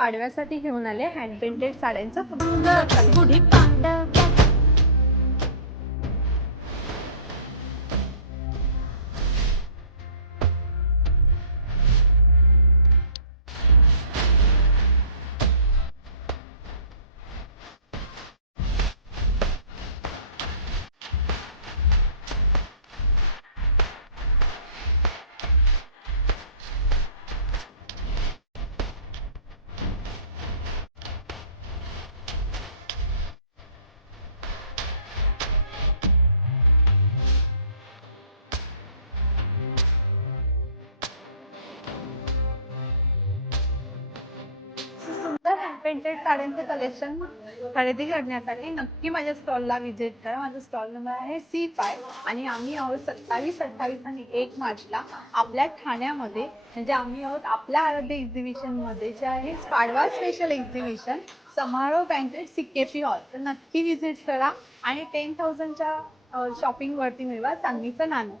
पाडव्यासाठी घेऊन आले hand painted साड्यांचा सुंदर हँड पेंटेड साड्यांचे कलेक्शन खरेदी करण्यासाठी नक्की माझ्या स्टॉलला व्हिजिट करा. माझा स्टॉल नंबर आहे C5 आणि आम्ही आहोत 27, 28 आणि 1 मार्चला आपल्या ठाण्यामध्ये. म्हणजे आम्ही आहोत आपल्या आराध्य एक्झिबिशनमध्ये जे आहे पाडवा स्पेशल एक्झिबिशन समारोह बँकेट CKP हॉल. तर नक्की व्हिजिट करा आणि 10,000च्या शॉपिंगवरती मिळवा चांदीचं नाणं.